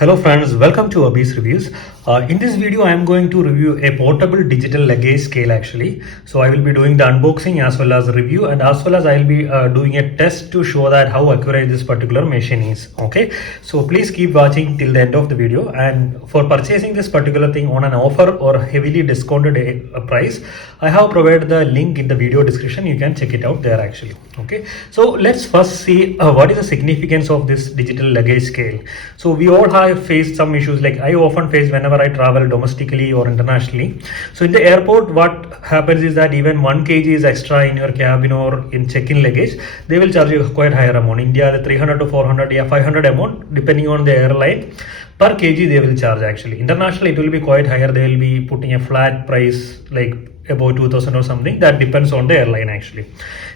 Hello friends, welcome to Abhi's Reviews. In this video, I am going to review a portable digital luggage scale actually. So I will be doing the unboxing as well as a review, and as well as I will be doing a test to show that how accurate this particular machine is. Okay, so please keep watching till the end of the video. And for purchasing this particular thing on an offer or heavily discounted price, I have provided the link in the video description. You can check it out there actually. Okay, so let's first see what is the significance of this digital luggage scale. So we all have faced some issues, like I often face whenever I travel domestically or internationally. So in the airport, what happens is that even 1 kg is extra in your cabin or in check-in luggage, they will charge you quite higher amount. India, the 300 to 400, 500 amount, depending on the airline. Per kg they will charge actually. Internationally, it will be quite higher. They will be putting a flat price like about 2000 or something. That depends on the airline actually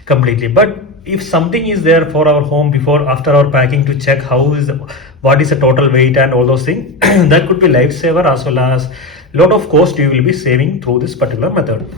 completely. But if something is there for our home before after our packing to check what is the total weight and all those things, that could be lifesaver, as well as lot of cost you will be saving through this particular method.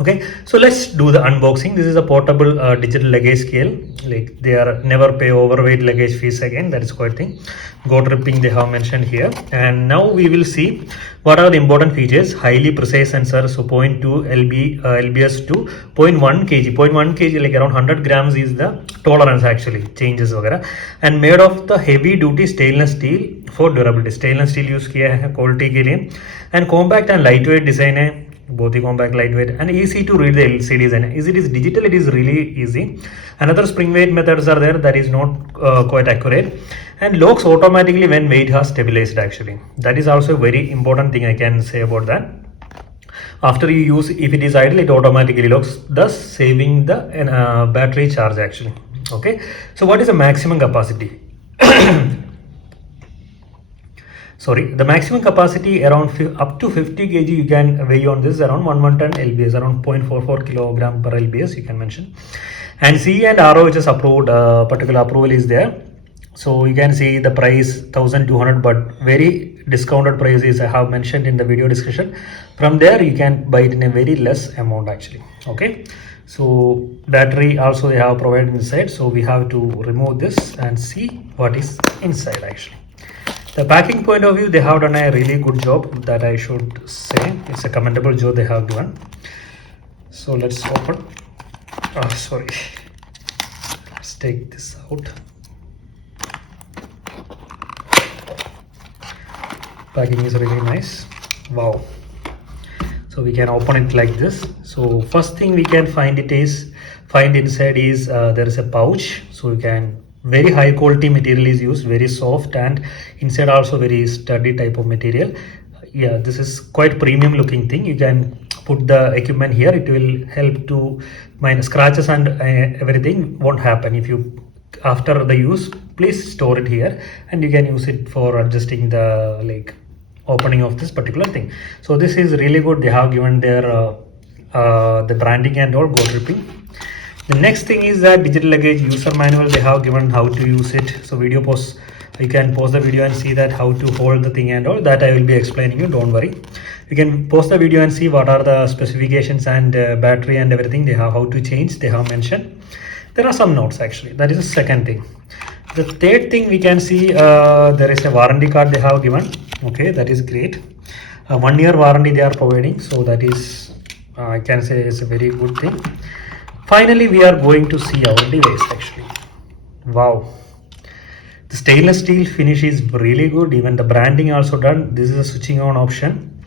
Okay, so let's do the unboxing. This is a portable digital luggage scale. Like they are never pay overweight luggage fees again. That is quite thing. GoTrippin they have mentioned here. And now we will see what are the important features. Highly precise sensor, so 0.2 lbs to 0.1 kg. 0.1 kg, like around 100 grams is the tolerance actually, changes वगैरह. And made of the heavy duty stainless steel for durability. Stainless steel use किया है quality के लिए. And compact and lightweight design है. Both the compact, lightweight, and easy to read the LCDs. And as it is digital, it is really easy. Another spring weight methods are there that is not quite accurate, and locks automatically when weight has stabilized actually. That is also a very important thing I can say about that. After you use, if it is idle, it automatically locks, thus saving the battery charge actually. Okay, so what is the maximum capacity? Sorry, the maximum capacity around up to 50 kg you can weigh on this, around 110 lbs, around 0.44 kilogram per lbs you can mention. And C and ROHS approved, particular approval is there. So you can see the price 1200, but very discounted price is I have mentioned in the video description. From there you can buy it in a very less amount actually. Okay, so battery also they have provided inside, so we have to remove this and see what is inside actually. The packing point of view, they have done a really good job, that I should say. It's a commendable job they have given. So let's open. Sorry. Let's take this out. Packing is really nice. Wow. So we can open it like this. So first thing we can find inside is there is a pouch. So you can, very high quality material is used, very soft, and inside also very sturdy type of material. Yeah, this is quite premium looking thing. You can put the equipment here. It will help to minus scratches and everything won't happen. If you, after the use, please store it here, and you can use it for adjusting the like opening of this particular thing. So this is really good. They have given their the branding and all, GoTrippin. The next thing is that digital luggage user manual. They have given how to use it. So video post, you can pause the video and see that how to hold the thing and all that I will be explaining you, don't worry. You can pause the video and see what are the specifications and battery and everything. They have how to change, they have mentioned. There are some notes actually. That is the second thing. The third thing we can see, there is a warranty card they have given. Okay, that is great. 1 year warranty they are providing, so that is I can say is a very good thing. Finally, we are going to see our device actually. Wow, the stainless steel finish is really good. Even the branding also done. This is a switching on option,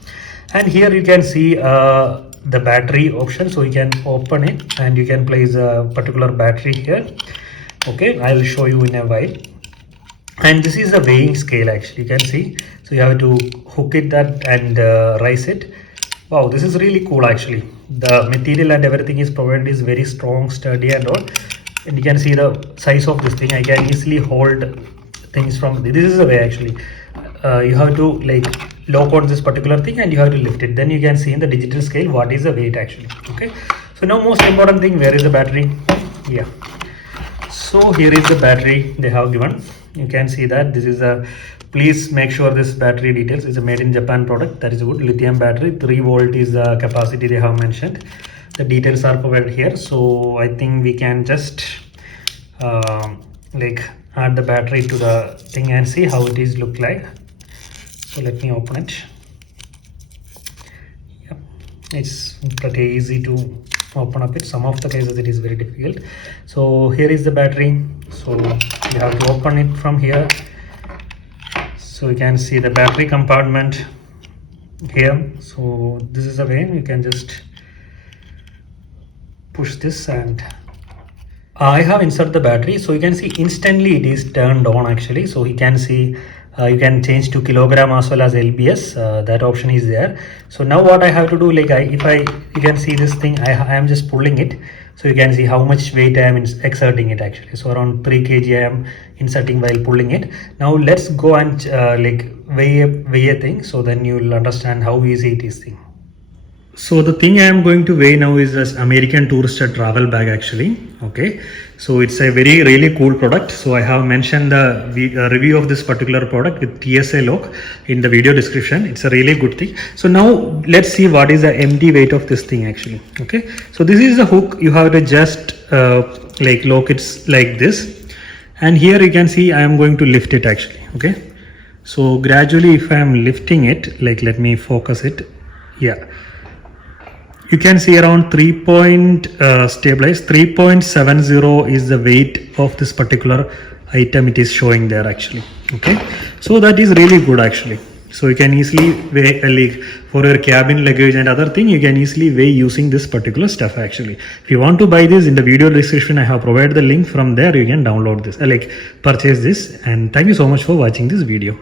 and here you can see the battery option. So you can open it and you can place a particular battery here. Okay, I will show you in a while. And this is the weighing scale actually, you can see. So you have to hook it that and rise it. Wow, this is really cool actually. The material and everything is provided is very strong, sturdy and all. And you can see the size of this thing. I can easily hold things from this is the way actually. You have to like lock on this particular thing and you have to lift it. Then you can see in the digital scale what is the weight actually. Okay. So now most important thing, where is the battery? Yeah. So here is the battery they have given. You can see that this is a, please make sure this battery details is a made in Japan product. That is a good lithium battery. 3 volt is the capacity they have mentioned. The details are provided here. So I think we can just like add the battery to the thing and see how it is look like. So let me open it. Yep, it's pretty easy to open up it. Some of the cases it is very difficult. So here is the battery. So you have to open it from here. So you can see the battery compartment here. So this is the way you can just push this, and I have inserted the battery. So you can see instantly it is turned on actually. So you can see you can change to kilogram as well as lbs. That option is there. So now what I have to do, like you can see this thing, I am just pulling it. So you can see how much weight I am exerting it actually. So around 3 kg I am inserting while pulling it. Now let's go and like weigh a thing, so then you will understand how easy it is thing. So the thing I am going to weigh now is this American Tourister travel bag actually. Okay, so it's a really cool product. So I have mentioned the review of this particular product with TSA lock in the video description. It's a really good thing. So now let's see what is the empty weight of this thing actually. Okay, so this is the hook. You have to just like lock it like this, and here you can see I am going to lift it actually. Okay, so gradually if I am lifting it, like let me focus it. Yeah, you can see around 3.70 is the weight of this particular item it is showing there actually. Okay, so that is really good actually. So you can easily weigh like for your cabin luggage and other thing, you can easily weigh using this particular stuff actually. If you want to buy this, in the video description I have provided the link. From there you can download this, like purchase this. And thank you so much for watching this video.